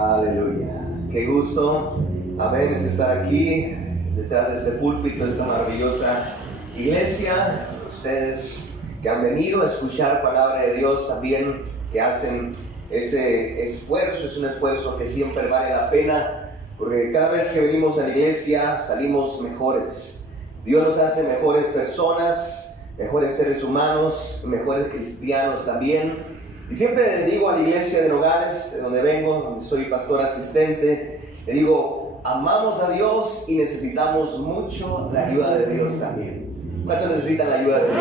Aleluya. Qué gusto, amén, es estar aquí detrás de este púlpito, esta maravillosa iglesia. Ustedes que han venido a escuchar palabra de Dios también, que hacen ese esfuerzo, es un esfuerzo que siempre vale la pena, porque cada vez que venimos a la iglesia salimos mejores. Dios nos hace mejores personas, mejores seres humanos, mejores cristianos también. Y siempre le digo a la iglesia de Nogales, de donde vengo, donde soy pastor asistente, le digo, amamos a Dios y necesitamos mucho la ayuda de Dios también. ¿Cuántos necesitan la ayuda de Dios?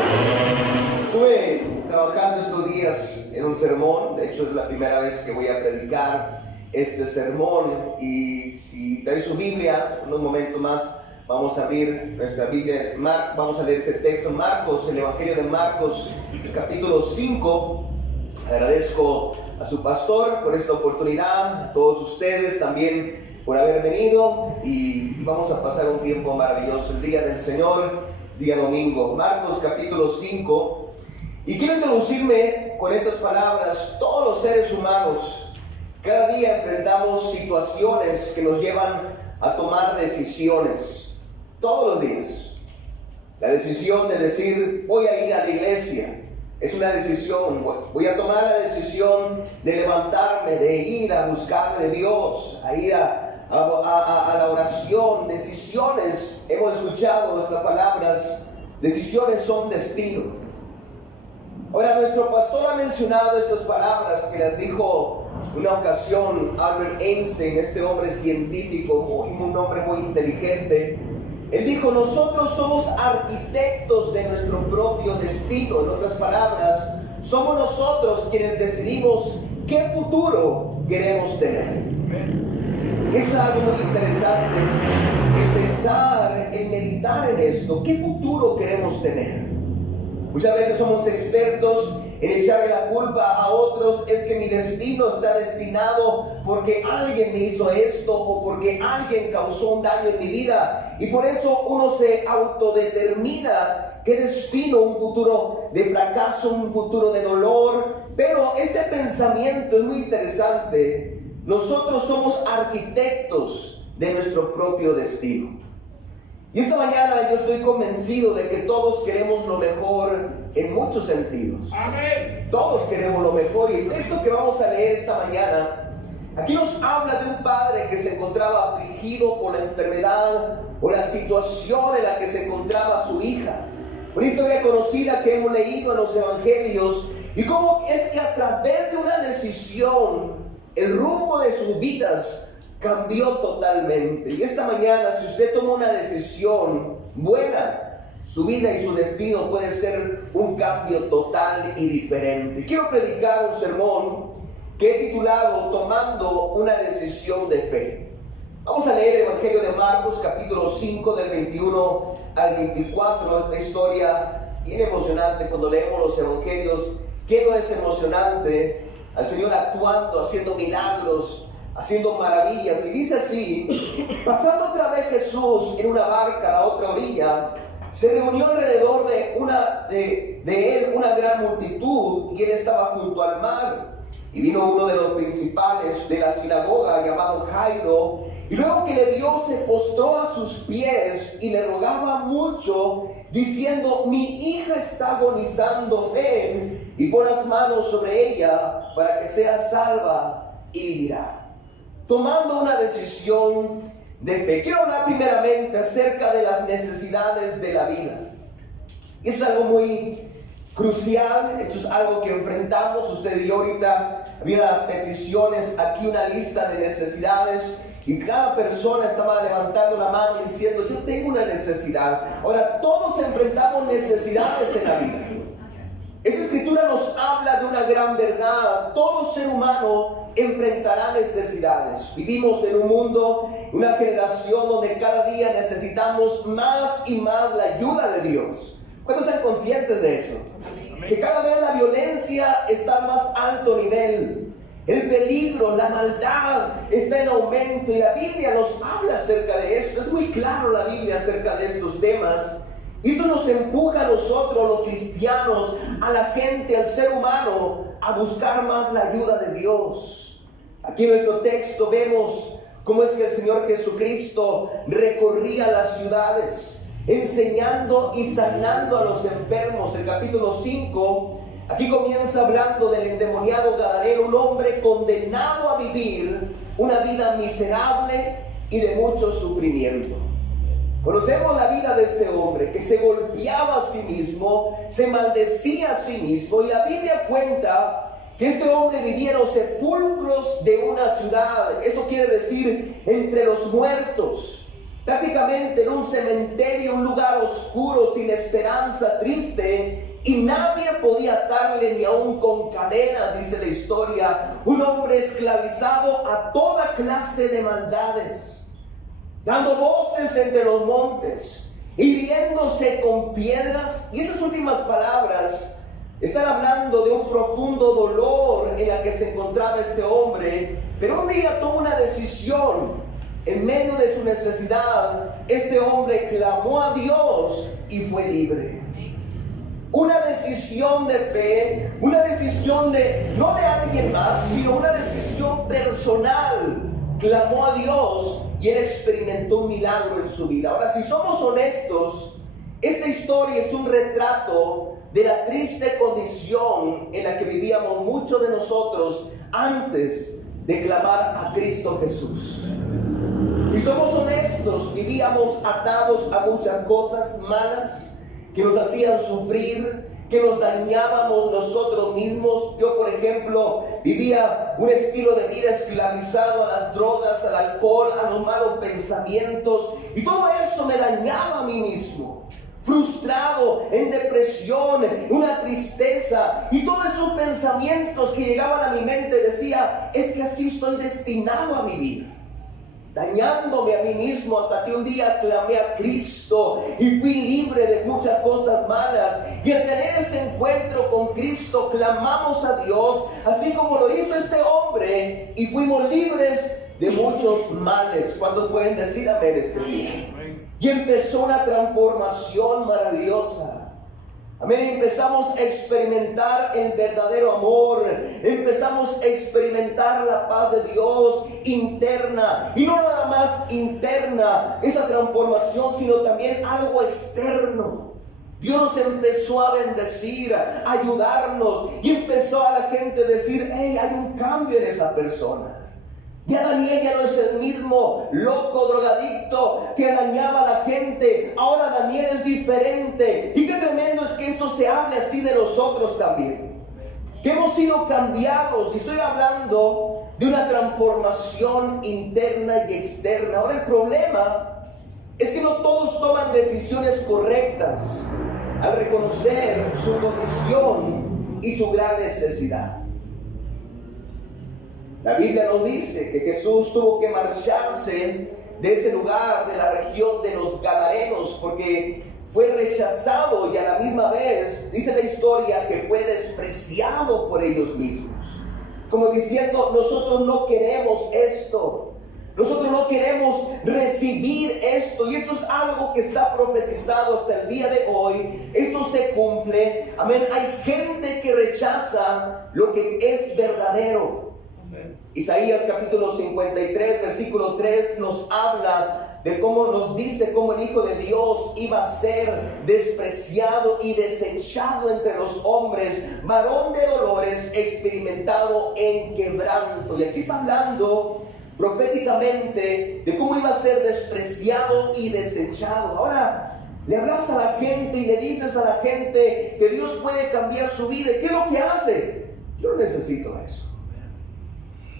Estuve trabajando estos días en un sermón, de hecho es la primera vez que voy a predicar este sermón, y si trae su Biblia, en unos momentos más vamos a abrir nuestra Biblia, vamos a leer ese texto, Marcos, el Evangelio de Marcos, capítulo 5. Agradezco a su pastor por esta oportunidad, a todos ustedes también por haber venido, y vamos a pasar un tiempo maravilloso, el día del Señor, día domingo. Marcos capítulo 5, y quiero introducirme con estas palabras. Todos los seres humanos cada día enfrentamos situaciones que nos llevan a tomar decisiones, todos los días. La decisión de decir, voy a ir a la iglesia. Es una decisión. Voy a tomar la decisión de levantarme, de ir a buscar de Dios, a ir a la oración. Decisiones, hemos escuchado estas palabras, decisiones son destino. Ahora, nuestro pastor ha mencionado estas palabras que las dijo una ocasión Albert Einstein, este hombre científico, un hombre muy inteligente. Él dijo, nosotros somos arquitectos de nuestro propio destino. En otras palabras, somos nosotros quienes decidimos qué futuro queremos tener. Es algo muy interesante el pensar, el meditar en esto. ¿Qué futuro queremos tener? Muchas veces somos expertos en echarle la culpa a otros. Es que mi destino está destinado porque alguien me hizo esto o porque alguien causó un daño en mi vida, y por eso uno se autodetermina qué destino, un futuro de fracaso, un futuro de dolor. Pero este pensamiento es muy interesante. Nosotros somos arquitectos de nuestro propio destino. Y esta mañana yo estoy convencido de que todos queremos lo mejor en muchos sentidos. Amén. Todos queremos lo mejor, y el texto que vamos a leer esta mañana, aquí nos habla de un padre que se encontraba afligido por la enfermedad o la situación en la que se encontraba su hija. Una historia conocida que hemos leído en los evangelios, y cómo es que a través de una decisión el rumbo de sus vidas cambió totalmente. Y esta mañana, si usted toma una decisión buena, su vida y su destino puede ser un cambio total y diferente. Quiero predicar un sermón que he titulado Tomando una decisión de fe. Vamos a leer el Evangelio de Marcos capítulo 5 del 21 al 24. Esta historia bien emocionante. Cuando leemos los evangelios, ¿qué no es emocionante? Al Señor actuando, haciendo milagros, haciendo maravillas. Y dice así: pasando otra vez Jesús en una barca a la otra orilla, se reunió alrededor de él una gran multitud, y él estaba junto al mar. Y vino uno de los principales de la sinagoga, llamado Jairo, y luego que le vio, se postró a sus pies y le rogaba mucho, diciendo: mi hija está agonizando, ven y pon las manos sobre ella para que sea salva y vivirá. Tomando una decisión de fe. Quiero hablar primeramente acerca de las necesidades de la vida. Es algo muy crucial, esto es algo que enfrentamos usted y yo ahorita. Había peticiones, aquí una lista de necesidades, y cada persona estaba levantando la mano diciendo: yo tengo una necesidad. Ahora, todos enfrentamos necesidades en la vida. Esta escritura nos habla de una gran verdad. Todo ser humano enfrentará necesidades. Vivimos en un mundo, una generación donde cada día necesitamos más y más la ayuda de Dios. ¿Cuántos están conscientes de eso? Amén. Que cada vez la violencia está a más alto nivel. El peligro, la maldad está en aumento, y la Biblia nos habla acerca de esto. Es muy claro la Biblia acerca de estos temas. Y esto nos empuja a nosotros, los cristianos, a la gente, al ser humano, a buscar más la ayuda de Dios. Aquí en nuestro texto vemos cómo es que el Señor Jesucristo recorría las ciudades, enseñando y sanando a los enfermos. El capítulo 5, aquí comienza hablando del endemoniado gadareno, un hombre condenado a vivir una vida miserable y de mucho sufrimiento. Conocemos la vida de este hombre que se golpeaba a sí mismo, se maldecía a sí mismo, y la Biblia cuenta que este hombre vivía en los sepulcros de una ciudad. Esto quiere decir entre los muertos, prácticamente en un cementerio, un lugar oscuro, sin esperanza, triste, y nadie podía atarle ni aún con cadenas, dice la historia. Un hombre esclavizado a toda clase de maldades, dando voces entre los montes, hiriéndose con piedras. Y esas últimas palabras están hablando de un profundo dolor en la que se encontraba este hombre. Pero un día tomó una decisión. En medio de su necesidad, este hombre clamó a Dios y fue libre. Una decisión de fe, una decisión no de alguien más, sino una decisión personal. Clamó a Dios y él experimentó un milagro en su vida. Ahora, si somos honestos, esta historia es un retrato de la triste condición en la que vivíamos muchos de nosotros antes de clamar a Cristo Jesús. Si somos honestos, vivíamos atados a muchas cosas malas que nos hacían sufrir, que nos dañábamos nosotros mismos. Yo, por ejemplo, vivía un estilo de vida esclavizado a las drogas, al alcohol, a los malos pensamientos, y todo eso me dañaba a mí mismo. Frustrado, en depresión, una tristeza, y todos esos pensamientos que llegaban a mi mente decía, es que así estoy destinado a vivir, dañándome a mí mismo, hasta que un día clamé a Cristo y fui libre de muchas cosas malas. Y al tener ese encuentro con Cristo, clamamos a Dios, así como lo hizo este hombre, y fuimos libres de muchos males. ¿Cuántos pueden decir amén este día? Y empezó una transformación maravillosa. Amén. Empezamos a experimentar el verdadero amor. Empezamos a experimentar la paz de Dios interna. Y no nada más interna esa transformación, sino también algo externo. Dios nos empezó a bendecir, a ayudarnos. Y empezó a la gente a decir, hey, hay un cambio en esa persona. Ya Daniel ya no es el mismo loco drogadicto que dañaba a la gente. Ahora Daniel es diferente. Y qué tremendo es que esto se hable así de nosotros también. Que hemos sido cambiados. Y estoy hablando de una transformación interna y externa. Ahora el problema es que no todos toman decisiones correctas al reconocer su condición y su gran necesidad. La Biblia nos dice que Jesús tuvo que marcharse de ese lugar, de la región de los Gadarenos, porque fue rechazado y a la misma vez, dice la historia, que fue despreciado por ellos mismos. Como diciendo, nosotros no queremos esto, nosotros no queremos recibir esto. Y esto es algo que está profetizado hasta el día de hoy. Esto se cumple. Amén. Hay gente que rechaza lo que es verdadero. Isaías capítulo 53, versículo 3 nos habla de cómo nos dice cómo el Hijo de Dios iba a ser despreciado y desechado entre los hombres, varón de dolores, experimentado en quebranto. Y aquí está hablando proféticamente de cómo iba a ser despreciado y desechado. Ahora, le hablas a la gente y le dices a la gente que Dios puede cambiar su vida. ¿Qué es lo que hace? Yo no necesito eso.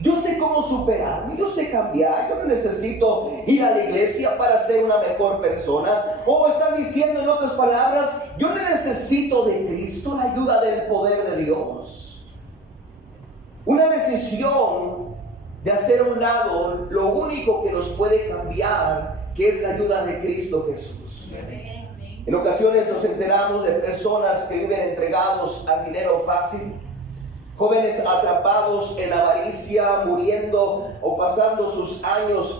Yo sé cómo superarme, yo sé cambiar, yo no necesito ir a la iglesia para ser una mejor persona. O están diciendo en otras palabras, yo no necesito de Cristo, la ayuda del poder de Dios. Una decisión de hacer a un lado lo único que nos puede cambiar, que es la ayuda de Cristo Jesús. En ocasiones nos enteramos de personas que viven entregados al dinero fácil. Jóvenes atrapados en avaricia, muriendo o pasando sus años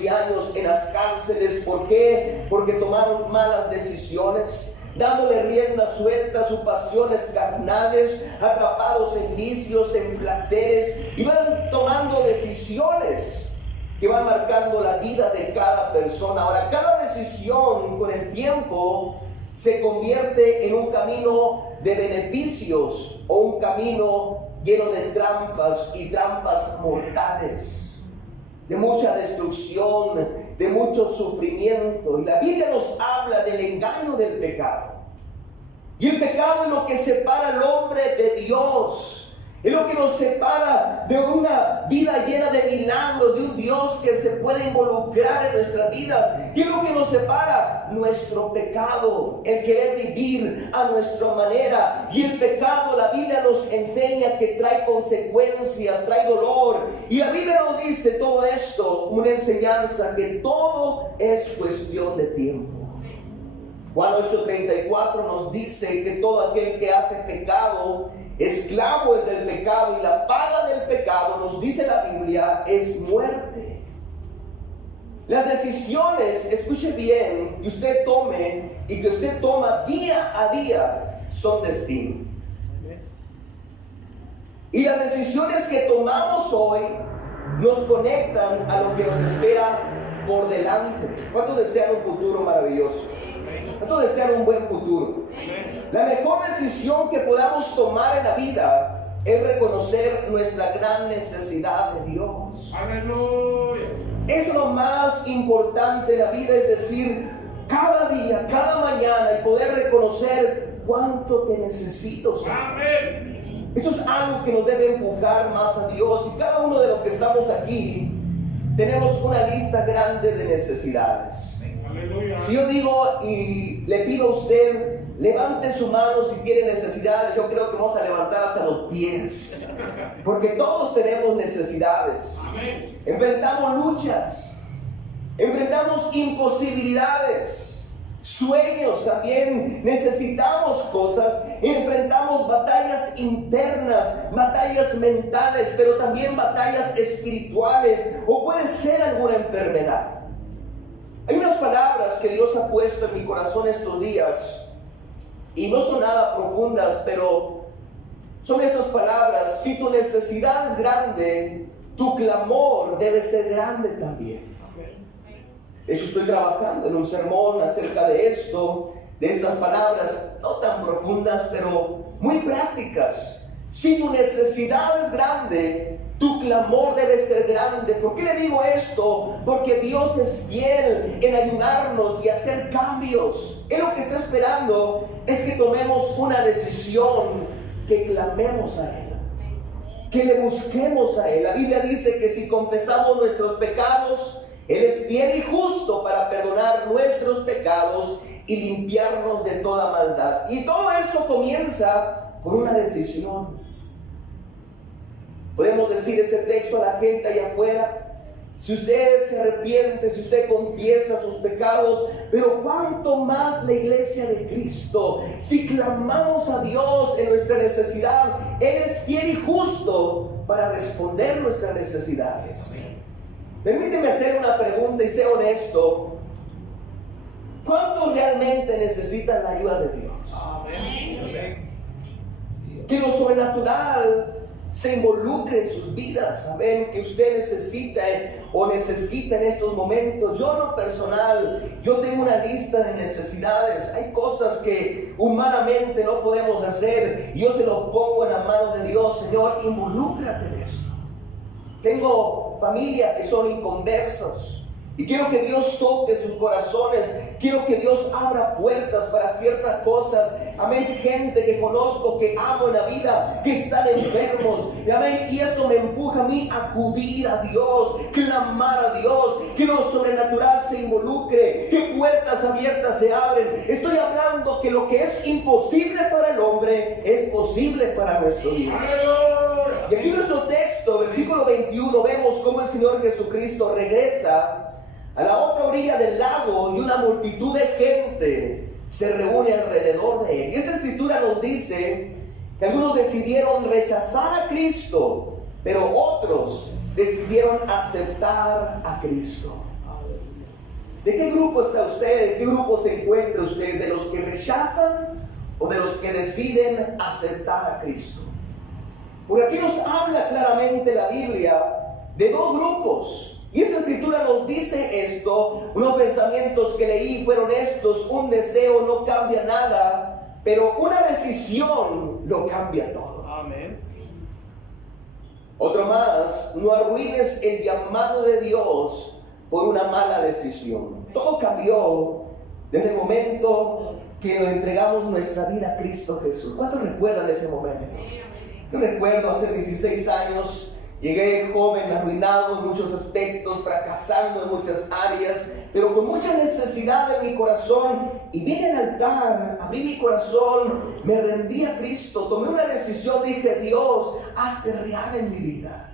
y años en las cárceles. ¿Por qué? Porque tomaron malas decisiones. dándole rienda suelta a sus pasiones carnales, atrapados en vicios, en placeres, y van tomando decisiones que van marcando la vida de cada persona. Ahora, cada decisión con el tiempo se convierte en un camino de beneficios o un camino lleno de trampas y trampas mortales, de mucha destrucción, de mucho sufrimiento. Y la Biblia nos habla del engaño del pecado. Y el pecado es lo que separa al hombre de Dios. Es lo que nos separa de una vida llena de milagros, de un Dios que se puede involucrar en nuestras vidas. ¿Qué es lo que nos separa? Nuestro pecado, el querer vivir a nuestra manera. Y el pecado, la Biblia nos enseña que trae consecuencias, trae dolor. Y la Biblia nos dice todo esto, una enseñanza que todo es cuestión de tiempo. Juan 8:34 nos dice que todo aquel que hace pecado, esclavo es del pecado, y la paga del pecado, nos dice la Biblia, es muerte. Las decisiones, escuche bien, que usted tome y que usted toma día a día son destino. Y las decisiones que tomamos hoy nos conectan a lo que nos espera por delante. ¿Cuántos desean un futuro maravilloso? ¿Cuántos desean un buen futuro? La mejor decisión que podamos tomar en la vida es reconocer nuestra gran necesidad de Dios. Aleluya. Eso es lo más importante en la vida, es decir, cada día, cada mañana, y poder reconocer cuánto te necesito, Señor. Amén. Esto es algo que nos debe empujar más a Dios. Y cada uno de los que estamos aquí tenemos una lista grande de necesidades. Aleluya. Si yo digo y le pido a usted, levante su mano si tiene necesidades, yo creo que vamos a levantar hasta los pies, porque todos tenemos necesidades. Amén. Enfrentamos luchas, enfrentamos imposibilidades, sueños también, necesitamos cosas, enfrentamos batallas internas, batallas mentales, pero también batallas espirituales, o puede ser alguna enfermedad. Hay unas palabras que Dios ha puesto en mi corazón estos días, y no son nada profundas, pero son estas palabras: si tu necesidad es grande, tu clamor debe ser grande también. De hecho, estoy trabajando en un sermón acerca de esto, de estas palabras, no tan profundas, pero muy prácticas. Si tu necesidad es grande, tu clamor debe ser grande. ¿Por qué le digo esto? Porque Dios es fiel en ayudarnos y hacer cambios. Él lo que está esperando es que tomemos una decisión, que clamemos a Él, que le busquemos a Él. La Biblia dice que si confesamos nuestros pecados, Él es fiel y justo para perdonar nuestros pecados y limpiarnos de toda maldad. Y todo esto comienza por una decisión. Podemos decir este texto a la gente allá afuera: si usted se arrepiente, si usted confiesa sus pecados, pero cuánto más la iglesia de Cristo, si clamamos a Dios en nuestra necesidad, Él es fiel y justo para responder nuestras necesidades. Permíteme hacer una pregunta y sea honesto: ¿cuántos realmente necesitan la ayuda de Dios? Amén. Que lo sobrenatural se involucre en sus vidas. Saben que usted necesita en estos momentos. Yo en lo personal, yo tengo una lista de necesidades. Hay cosas que humanamente no podemos hacer, y yo se lo pongo en las manos de Dios. Señor, involúcrate en esto. Tengo familia que son inconversos, y quiero que Dios toque sus corazones. Quiero que Dios abra puertas para ciertas cosas. Amén. Gente que conozco, que amo en la vida, que están enfermos. Amén. Y esto me empuja a mí a acudir a Dios, clamar a Dios, que lo sobrenatural se involucre, que puertas abiertas se abren. Estoy hablando que lo que es imposible para el hombre es posible para nuestro Dios. Y aquí en nuestro texto, versículo 21, vemos cómo el Señor Jesucristo regresa a la otra orilla del lago, y una multitud de gente se reúne alrededor de Él. Y esta escritura nos dice que algunos decidieron rechazar a Cristo, pero otros decidieron aceptar a Cristo. ¿De qué grupo está usted? ¿De qué grupo se encuentra usted? ¿De los que rechazan o de los que deciden aceptar a Cristo? Porque aquí nos habla claramente la Biblia de dos grupos. Y esa escritura nos dice esto. Unos pensamientos que leí fueron estos: un deseo no cambia nada, pero una decisión lo cambia todo. Amén. Otro más: no arruines el llamado de Dios por una mala decisión. Todo cambió desde el momento que nos entregamos nuestra vida a Cristo Jesús. ¿Cuántos recuerdan ese momento? Yo recuerdo hace 16 años, llegué joven, arruinado en muchos aspectos, fracasando en muchas áreas, pero con mucha necesidad en mi corazón. Y vine al altar, abrí mi corazón, me rendí a Cristo, tomé una decisión, dije: Dios, hazte real en mi vida.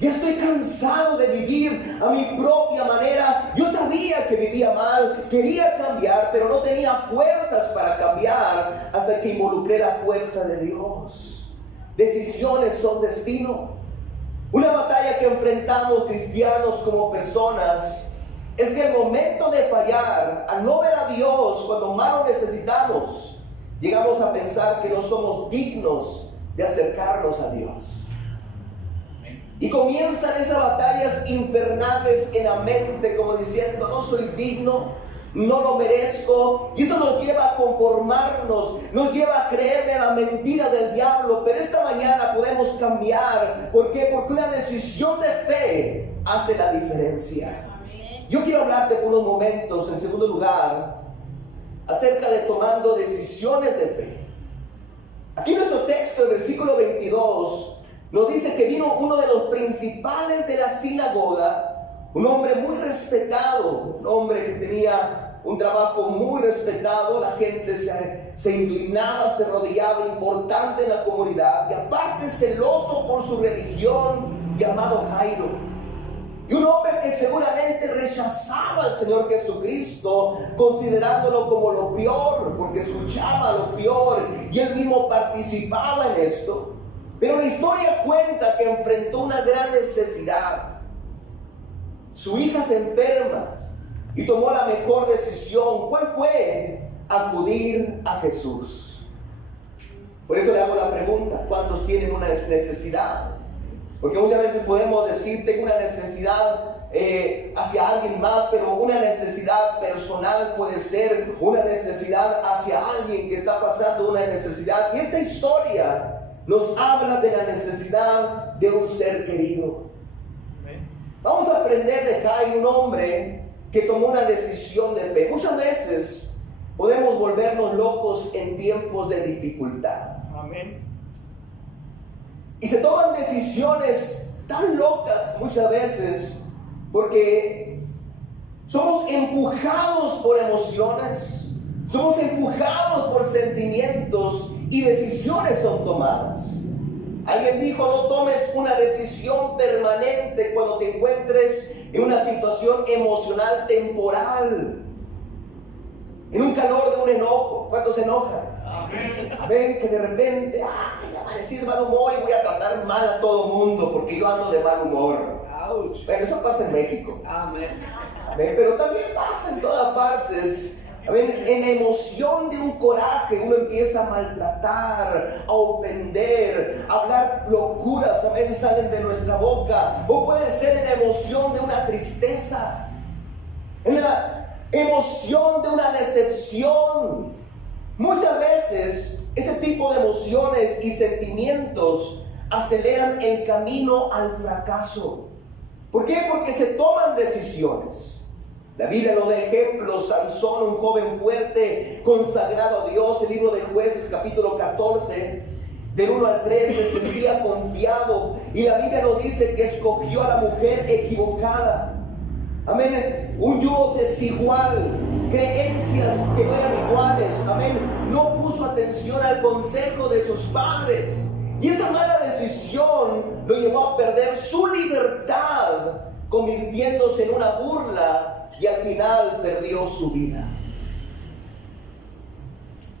Ya estoy cansado de vivir a mi propia manera. Yo sabía que vivía mal, quería cambiar, pero no tenía fuerzas para cambiar hasta que involucré la fuerza de Dios. Decisiones son destino. Una batalla que enfrentamos cristianos como personas es que el momento de fallar, al no ver a Dios cuando más lo necesitamos, llegamos a pensar que no somos dignos de acercarnos a Dios. Y comienzan esas batallas infernales en la mente, como diciendo: no soy digno, no lo merezco. Y eso nos lleva a conformarnos, nos lleva a creerle a la mentira del diablo. Pero esta mañana podemos cambiar. ¿Por qué? Porque una decisión de fe hace la diferencia. Yo quiero hablarte por unos momentos, en segundo lugar, acerca de tomando decisiones de fe. Aquí en nuestro texto, el versículo 22, nos dice que vino uno de los principales de la sinagoga, un hombre muy respetado, un hombre que tenía un trabajo muy respetado. La gente se inclinaba, se arrodillaba, importante en la comunidad, y aparte celoso por su religión, llamado Jairo. Y un hombre que seguramente rechazaba al Señor Jesucristo, considerándolo como lo peor, porque escuchaba lo peor y él mismo participaba en esto. Pero la historia cuenta que enfrentó una gran necesidad. Su hija se enferma y tomó la mejor decisión. ¿Cuál fue? Acudir a Jesús. Por eso le hago la pregunta: ¿cuántos tienen una necesidad? Porque muchas veces podemos decir: tengo una necesidad hacia alguien más, pero una necesidad personal puede ser una necesidad hacia alguien que está pasando una necesidad. Y esta historia nos habla de la necesidad de un ser querido. Vamos a aprender de Jairo, un hombre que tomó una decisión de fe. Muchas veces podemos volvernos locos en tiempos de dificultad. Amén. Y se toman decisiones tan locas muchas veces porque somos empujados por emociones, somos empujados por sentimientos, y decisiones son tomadas. Alguien dijo: no tomes una decisión permanente cuando te encuentres en una situación emocional temporal, en un calor de un enojo. ¿Cuántos se enojan? Amén. Que de repente, me amanecí de mal humor y voy a tratar mal a todo mundo porque yo ando de mal humor. Ouch. Bueno, eso pasa en México. Amén. Amén. Pero también pasa en todas partes. Amén. En la emoción de un coraje uno empieza a maltratar, a ofender, a hablar locuras. Amén. Salen de nuestra boca. O puede ser en la emoción de una tristeza, en la emoción de una decepción. Muchas veces ese tipo de emociones y sentimientos aceleran el camino al fracaso. ¿Por qué? Porque se toman decisiones. La Biblia nos da ejemplos. Sansón, un joven fuerte, consagrado a Dios. El libro de Jueces, capítulo 14, del 1 al 3, se sentía confiado. Y la Biblia nos dice que escogió a la mujer equivocada. Amén. Un yugo desigual, creencias que no eran iguales. Amén. No puso atención al consejo de sus padres. Y esa mala decisión lo llevó a perder su libertad, convirtiéndose en una burla, y al final perdió su vida.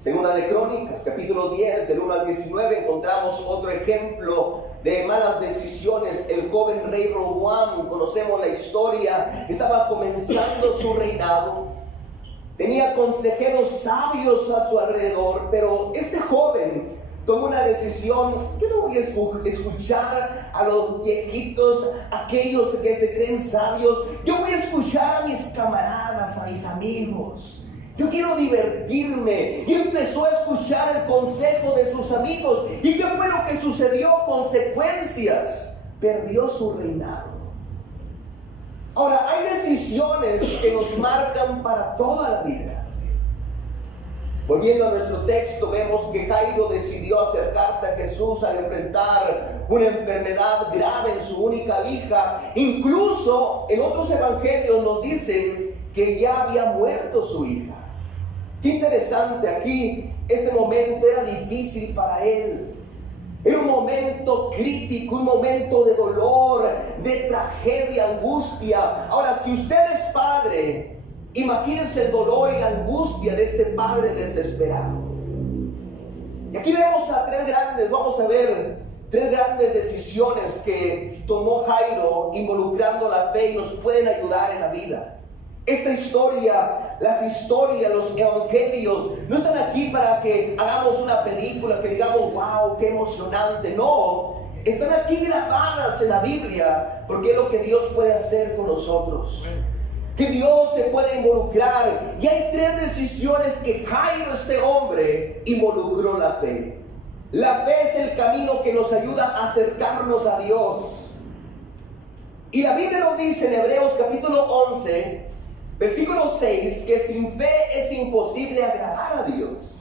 Segunda de Crónicas, capítulo 10, del 1 al 19, encontramos otro ejemplo de malas decisiones. El joven rey Roboam, conocemos la historia, estaba comenzando su reinado. Tenía consejeros sabios a su alrededor, pero este joven tomó una decisión: yo no voy a escuchar a los viejitos, aquellos que se creen sabios. Yo voy a escuchar a mis camaradas, a mis amigos. Yo quiero divertirme. Y empezó a escuchar el consejo de sus amigos. ¿Y qué fue lo que sucedió? Consecuencias. Perdió su reinado. Ahora, hay decisiones que nos marcan para toda la vida. Volviendo a nuestro texto, vemos que Jairo decidió acercarse a Jesús al enfrentar una enfermedad grave en su única hija. Incluso en otros evangelios nos dicen que ya había muerto su hija. Qué interesante, aquí este momento era difícil para él. Era un momento crítico, un momento de dolor, de tragedia, angustia. Ahora, si usted es padre, imagínense el dolor y la angustia de este padre desesperado. Y aquí vemos a vamos a ver tres grandes decisiones que tomó Jairo involucrando la fe y nos pueden ayudar en la vida. Esta historia, los evangelios no están aquí para que hagamos una película, que digamos, wow, qué emocionante. No, están aquí grabadas en la Biblia porque es lo que Dios puede hacer con nosotros. Que Dios se puede involucrar. Y hay tres decisiones que Jairo, este hombre, involucró la fe. La fe es el camino que nos ayuda a acercarnos a Dios. Y la Biblia nos dice en Hebreos capítulo 11, versículo 6, que sin fe es imposible agradar a Dios.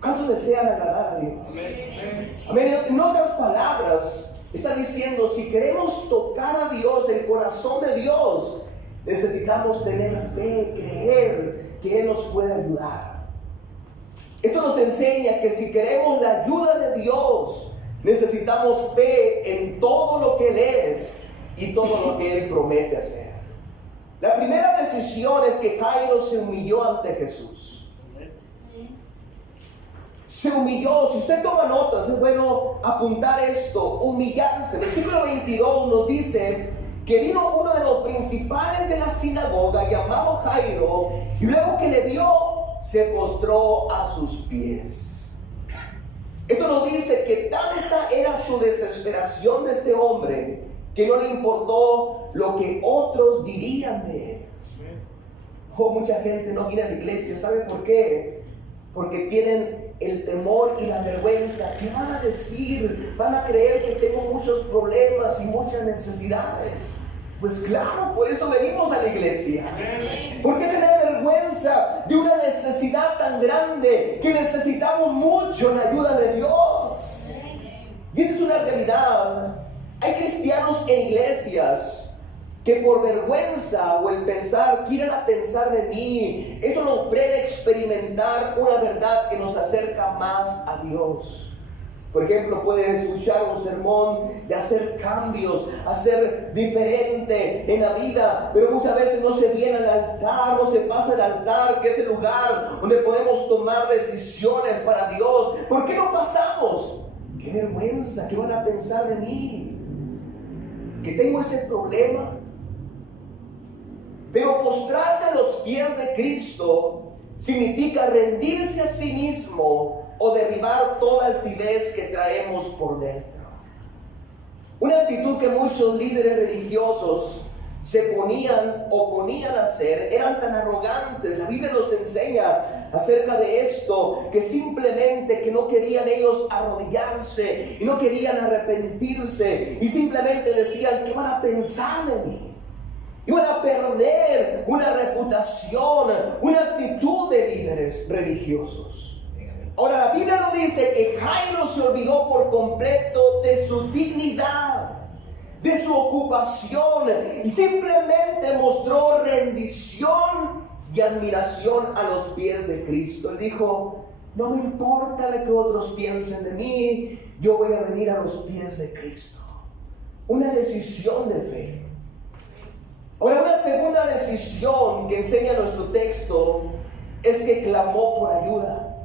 ¿Cuántos desean agradar a Dios? Amén. En otras palabras, está diciendo, si queremos tocar a Dios, el corazón de Dios, necesitamos tener fe, creer que Él nos puede ayudar. Esto nos enseña que si queremos la ayuda de Dios, necesitamos fe en todo lo que Él es y todo lo que Él promete hacer. La primera decisión es que Jairo se humilló ante Jesús. Se humilló. Si usted toma notas, es bueno apuntar esto, humillarse. Versículo 22 nos dice que vino uno de los principales de la sinagoga llamado Jairo, y luego que le vio, se postró a sus pies. Esto nos dice que tanta era su desesperación de este hombre que no le importó lo que otros dirían de él. Mucha gente no viene a la iglesia. ¿Sabe por qué? Porque tienen el temor y la vergüenza. ¿Qué van a decir? Van a creer que tengo muchos problemas y muchas necesidades. Pues claro, por eso venimos a la iglesia. ¿Por qué tener vergüenza de una necesidad tan grande que necesitamos mucho la ayuda de Dios? Y esta es una realidad. Hay cristianos en iglesias que por vergüenza o el pensar, quieren a pensar de mí, eso nos frena a experimentar una verdad que nos acerca más a Dios. Por ejemplo, puedes escuchar un sermón de hacer cambios, hacer diferente en la vida, pero muchas veces no se viene al altar, no se pasa al altar, que es el lugar donde podemos tomar decisiones para Dios. ¿Por qué no pasamos? ¡Qué vergüenza! ¿Qué van a pensar de mí? ¿Que tengo ese problema? Pero postrarse a los pies de Cristo significa rendirse a sí mismo o derribar toda altivez que traemos por dentro. Una actitud que muchos líderes religiosos se ponían a hacer, eran tan arrogantes. La Biblia nos enseña acerca de esto, que simplemente que no querían ellos arrodillarse y no querían arrepentirse y simplemente decían, ¿qué van a pensar de mí? Iban a perder una reputación, una actitud de líderes religiosos. Ahora, la Biblia nos dice que Jairo se olvidó por completo de su dignidad, de su ocupación, y simplemente mostró rendición y admiración a los pies de Cristo. Él dijo, no me importa lo que otros piensen de mí, yo voy a venir a los pies de Cristo. Una decisión de fe. Ahora, una segunda decisión que enseña nuestro texto es que clamó por ayuda.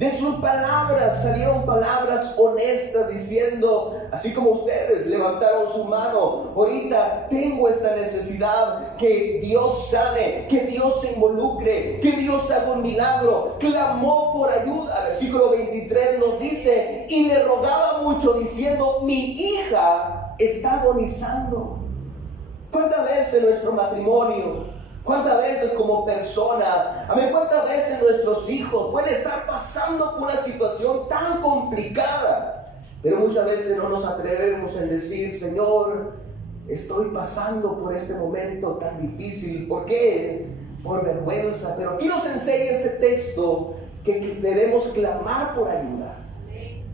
De sus palabras salieron palabras honestas diciendo, así como ustedes levantaron su mano, ahorita tengo esta necesidad, que Dios sane, que Dios se involucre, que Dios haga un milagro. Clamó por ayuda. Versículo 23 nos dice, y le rogaba mucho diciendo, mi hija está agonizando. ¿Cuántas veces en nuestro matrimonio, cuántas veces como persona, amén, cuántas veces nuestros hijos pueden estar pasando por una situación tan complicada, pero muchas veces no nos atrevemos en decir, Señor, estoy pasando por este momento tan difícil? ¿Por qué? Por vergüenza. Pero aquí nos enseña este texto que debemos clamar por ayuda.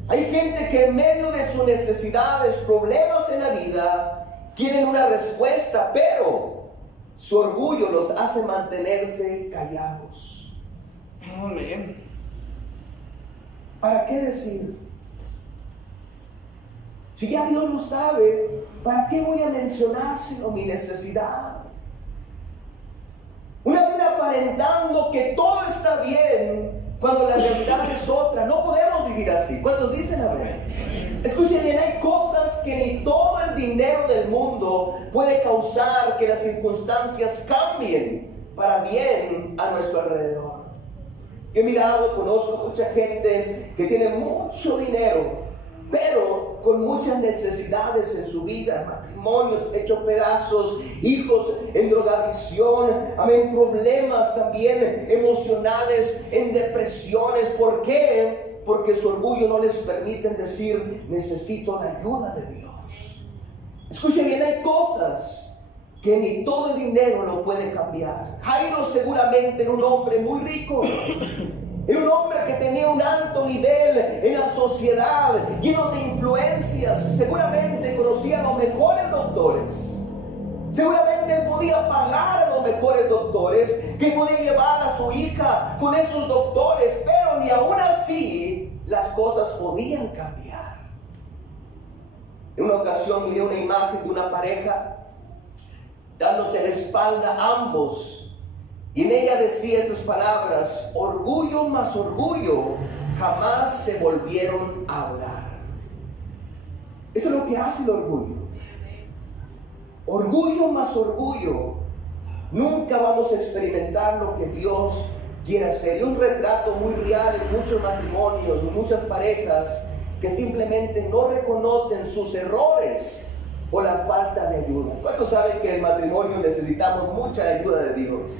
Hay gente que en medio de sus necesidades, problemas en la vida, quieren una respuesta, pero su orgullo los hace mantenerse callados. Amén. ¿Para qué decir? Si ya Dios lo sabe, ¿para qué voy a mencionárselo mi necesidad? Una vida aparentando que todo está bien, cuando la realidad es otra. No podemos vivir así. ¿Cuántos dicen amén? Escuchen bien, hay cosas que ni todo el dinero del mundo puede causar que las circunstancias cambien para bien a nuestro alrededor. Yo he mirado, conozco mucha gente que tiene mucho dinero, pero con muchas necesidades en su vida, matrimonios hechos pedazos, hijos en drogadicción, amén, problemas también emocionales, en depresiones. ¿Por qué? Porque su orgullo no les permite decir, necesito la ayuda de Dios. Escuchen bien, hay cosas que ni todo el dinero lo puede cambiar. Jairo seguramente era un hombre muy rico. Era un hombre que tenía un alto nivel en la sociedad, lleno de influencias. Seguramente conocía a los mejores doctores. Seguramente él podía pagar a los mejores doctores, que podía llevar a su hija con esos doctores, pero ni aún así las cosas podían cambiar. En una ocasión miré una imagen de una pareja dándose la espalda a ambos, y en ella decía estas palabras: orgullo más orgullo, jamás se volvieron a hablar. Eso es lo que hace el orgullo. Orgullo más orgullo, nunca vamos a experimentar lo que Dios quiere hacer. Y un retrato muy real en muchos matrimonios, en muchas parejas que simplemente no reconocen sus errores o la falta de ayuda. ¿Cuántos saben que en el matrimonio necesitamos mucha ayuda de Dios?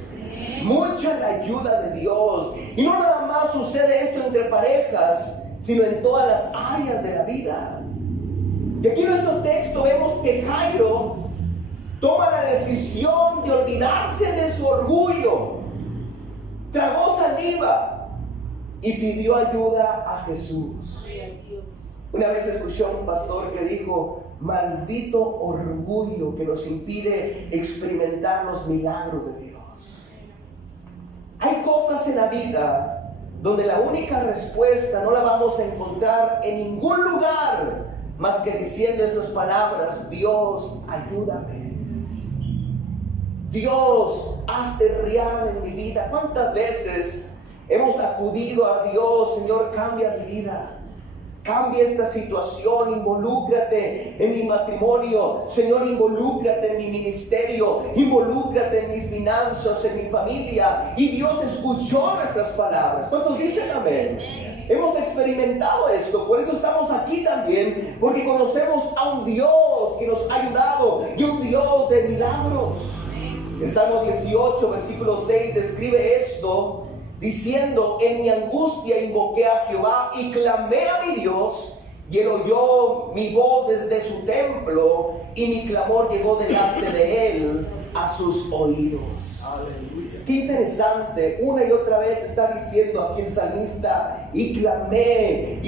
Mucha la ayuda de Dios. Y no nada más sucede esto entre parejas, sino en todas las áreas de la vida. Y aquí en nuestro texto vemos que Jairo toma la decisión de olvidarse de su orgullo, tragó saliva y pidió ayuda a Jesús. Una vez escuché a un pastor que dijo: maldito orgullo que nos impide experimentar los milagros de Dios. Hay cosas en la vida donde la única respuesta no la vamos a encontrar en ningún lugar más que diciendo esas palabras: Dios, ayúdame. Dios, hazte real en mi vida. ¿Cuántas veces hemos acudido a Dios? Señor, cambia mi vida. Cambia esta situación, involúcrate en mi matrimonio. Señor, involúcrate en mi ministerio, involúcrate en mis finanzas, en mi familia. Y Dios escuchó nuestras palabras. ¿Cuántos dicen amén? Hemos experimentado esto, por eso estamos aquí también, porque conocemos a un Dios que nos ha ayudado y un Dios de milagros. El Salmo 18, versículo 6 describe esto, diciendo: en mi angustia invoqué a Jehová y clamé a mi Dios, y él oyó mi voz desde su templo, y mi clamor llegó delante de él a sus oídos. Aleluya. Qué interesante, una y otra vez está diciendo aquí el salmista: y clamé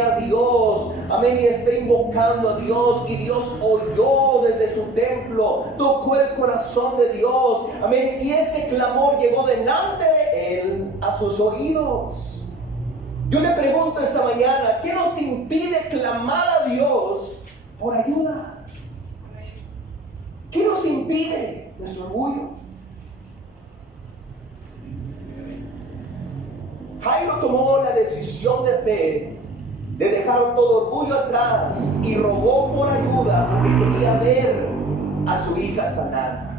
a Dios, amén, y está invocando a Dios, y Dios oyó desde su templo, tocó el corazón de Dios, amén, y ese clamor llegó delante de él a sus oídos. Yo le pregunto esta mañana: ¿qué nos impide clamar a Dios por ayuda? ¿Qué nos impide? Nuestro orgullo. Jairo tomó la decisión de fe de dejar todo orgullo atrás y rogó por ayuda porque quería ver a su hija sanada.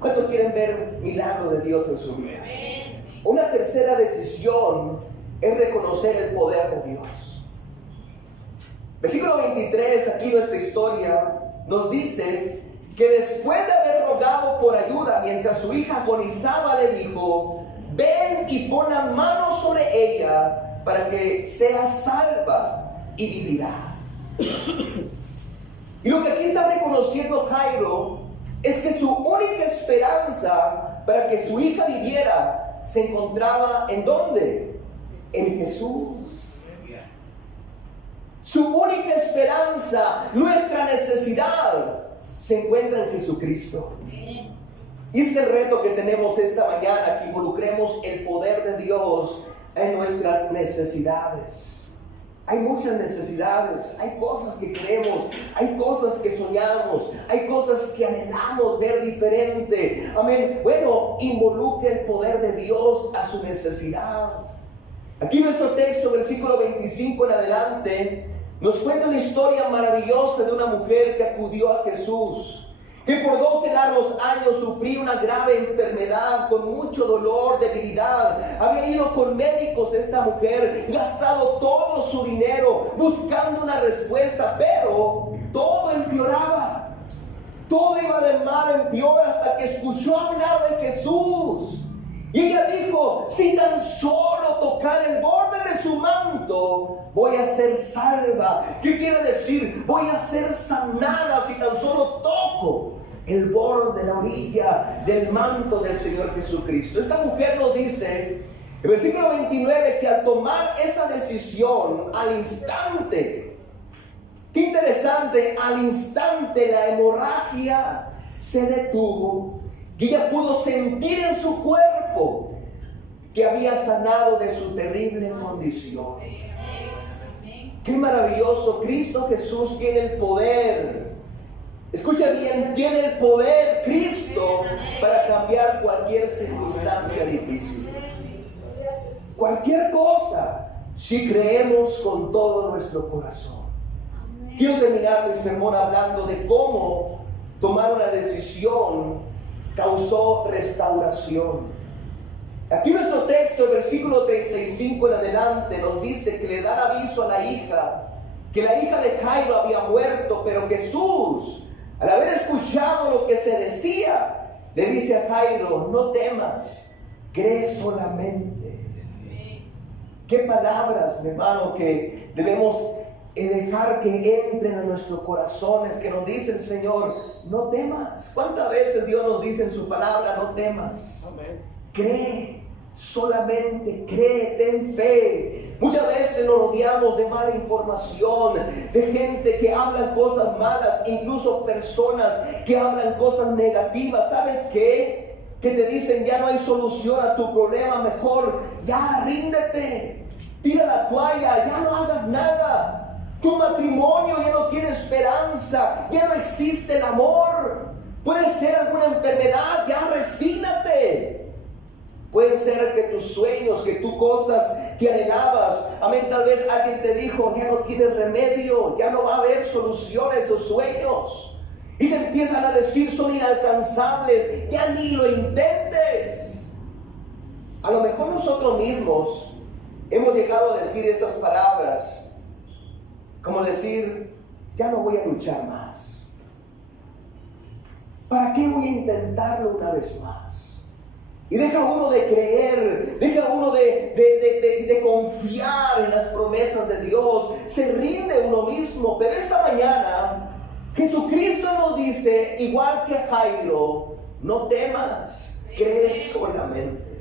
¿Cuántos quieren ver milagro de Dios en su vida? Una tercera decisión es reconocer el poder de Dios. Versículo 23, aquí nuestra historia nos dice que después de haber rogado por ayuda mientras su hija agonizaba, le dijo: ven y pon las manos sobre ella para que sea salva y vivirá. Y lo que aquí está reconociendo Jairo es que su única esperanza para que su hija viviera se encontraba ¿en dónde? En Jesús. Su única esperanza, nuestra necesidad, se encuentra en Jesucristo. Y es el reto que tenemos esta mañana, que involucremos el poder de Dios en nuestras necesidades. Hay muchas necesidades, hay cosas que queremos, hay cosas que soñamos, hay cosas que anhelamos ver diferente. Amén. Bueno, involucre el poder de Dios a su necesidad. Aquí nuestro texto, versículo 25 en adelante, nos cuenta una historia maravillosa de una mujer que acudió a Jesús, que por 12 largos años sufría una grave enfermedad, con mucho dolor, debilidad. Había ido con médicos esta mujer, gastado todo su dinero buscando una respuesta, pero todo empeoraba. Todo iba de mal en peor hasta que escuchó hablar de Jesús. Y ella dijo: si tan solo tocar el borde de su manto, voy a ser salva. ¿Qué quiere decir? Voy a ser sanada si tan solo toco el borde de la orilla del manto del Señor Jesucristo. Esta mujer nos dice, en versículo 29, que al tomar esa decisión, al instante, qué interesante, al instante la hemorragia se detuvo. Y ella pudo sentir en su cuerpo que había sanado de su terrible condición. Qué maravilloso. Cristo Jesús tiene el poder. Escucha bien, tiene el poder Cristo para cambiar cualquier circunstancia difícil. Cualquier cosa, si creemos con todo nuestro corazón. Quiero terminar mi sermón hablando de cómo tomar una decisión causó restauración. Aquí nuestro texto, el versículo 35 en adelante, nos dice que le dan aviso a la hija, que la hija de Jairo había muerto, pero Jesús, al haber escuchado lo que se decía, le dice a Jairo: no temas, cree solamente. Qué palabras, mi hermano, que debemos dejar que entren a nuestros corazones, que nos dice el Señor: no temas. ¿Cuántas veces Dios nos dice en su palabra: no temas? Amén. Cree, solamente cree, ten fe. Muchas veces nos rodeamos de mala información, de gente que hablan cosas malas, incluso personas que hablan cosas negativas. ¿Sabes qué? Que te dicen: ya no hay solución a tu problema, mejor ya ríndete, tira la toalla, ya no hagas nada. Tu matrimonio ya no tiene esperanza, ya no existe el amor. Puede ser alguna enfermedad, ya resígnate. Puede ser que tus sueños, que tus cosas que anhelabas, amén, tal vez alguien te dijo: ya no tienes remedio, ya no va a haber solución a esos sueños. Y te empiezan a decir: son inalcanzables, ya ni lo intentes. A lo mejor nosotros mismos hemos llegado a decir estas palabras, como decir: ya no voy a luchar más. ¿Para qué voy a intentarlo una vez más? Y deja uno de creer, deja uno de confiar en las promesas de Dios. Se rinde uno mismo. Pero esta mañana Jesucristo nos dice, igual que Jairo: no temas, cree solamente.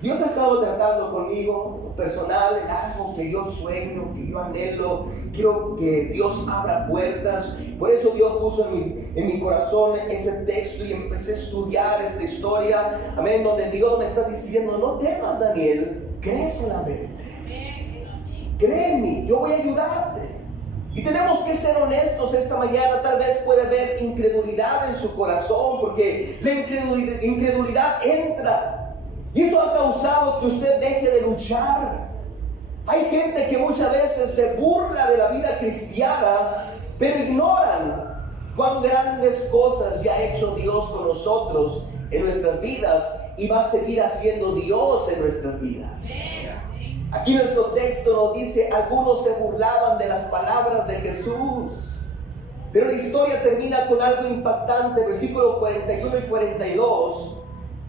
Dios ha estado tratando conmigo personal en algo que yo sueño, que yo anhelo. Quiero que Dios abra puertas. Por eso Dios puso en mi corazón este texto y empecé a estudiar esta historia. Amén, donde Dios me está diciendo: no temas, Daniel, cree solamente. Cree en mí, yo voy a ayudarte. Y tenemos que ser honestos esta mañana. Tal vez puede haber incredulidad en su corazón, porque la incredulidad entra. Y eso ha causado que usted deje de luchar. Hay gente que muchas veces se burla de la vida cristiana, pero ignoran cuán grandes cosas ya ha hecho Dios con nosotros en nuestras vidas y va a seguir haciendo Dios en nuestras vidas. Aquí nuestro texto nos dice, algunos se burlaban de las palabras de Jesús. Pero la historia termina con algo impactante. Versículos 41 y 42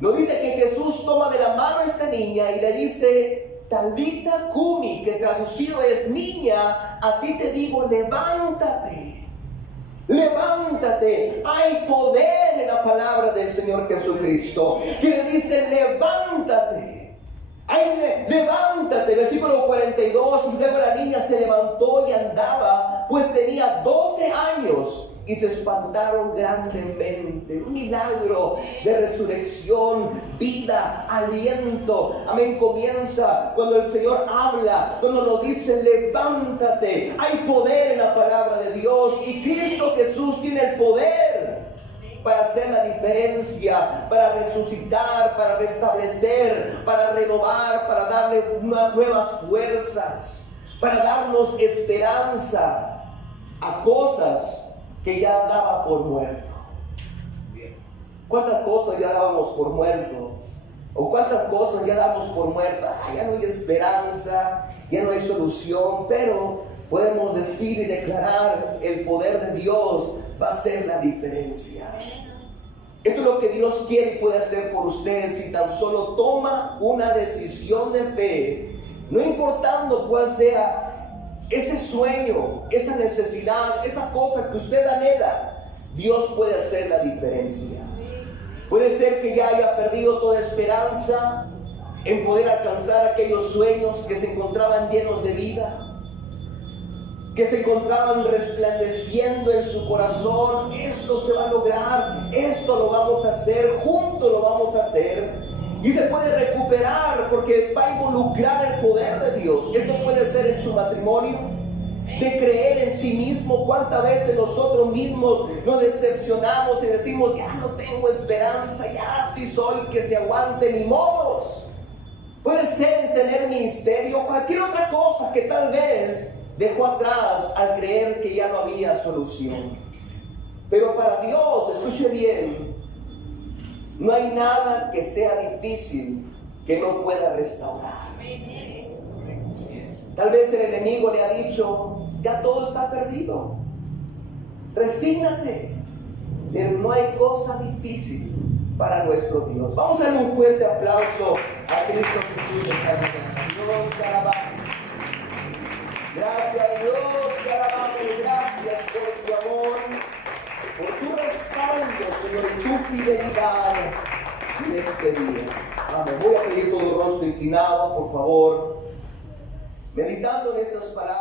nos dice que Jesús toma de la mano a esta niña y le dice, Talita Cumi, que traducido es, niña, a ti te digo, levántate. Levántate. Hay poder en la palabra del Señor Jesucristo, que le dice, levántate. Ay, levántate, versículo 42, y luego la niña se levantó y andaba, pues tenía 12 años, y se espantaron grandemente. Un milagro de resurrección, vida, aliento. Amén, comienza cuando el Señor habla, cuando nos dice, levántate. Hay poder en la palabra de Dios, y Cristo Jesús tiene el poder para hacer la diferencia, para resucitar, para restablecer, para renovar, para darle nuevas fuerzas, para darnos esperanza a cosas que ya daba por muerto. ¿Cuántas cosas ya dábamos por muerto? ¿O cuántas cosas ya damos por muertas? Ya no hay esperanza, ya no hay solución, pero podemos decir y declarar, el poder de Dios va a hacer la diferencia. Esto es lo que Dios quiere y puede hacer por usted si tan solo toma una decisión de fe, no importando cuál sea ese sueño, esa necesidad, esa cosa que usted anhela. Dios puede hacer la diferencia. Puede ser que ya haya perdido toda esperanza en poder alcanzar aquellos sueños que se encontraban llenos de vida, que se encontraban resplandeciendo en su corazón. Esto se va a lograr, esto lo vamos a hacer, juntos lo vamos a hacer. Y se puede recuperar porque va a involucrar el poder de Dios. Esto puede ser en su matrimonio, de creer en sí mismo. ¿Cuántas veces nosotros mismos nos decepcionamos y decimos, ya no tengo esperanza, ya así soy, que se aguante, ni modos? Puede ser en tener ministerio, cualquier otra cosa que tal vez dejó atrás al creer que ya no había solución. Pero para Dios, escuche bien, no hay nada que sea difícil que no pueda restaurar. Tal vez el enemigo le ha dicho, ya todo está perdido, resígnate, pero no hay cosa difícil para nuestro Dios. Vamos a darle un fuerte aplauso a Cristo Jesús esta mañana. Dios, te alabamos. Gracias Dios, te alabamos, gracias por tu amor, por tu respaldo, Señor, y tu fidelidad en este día. Amén. Voy a pedir todo rostro inclinado, por favor, meditando en estas palabras.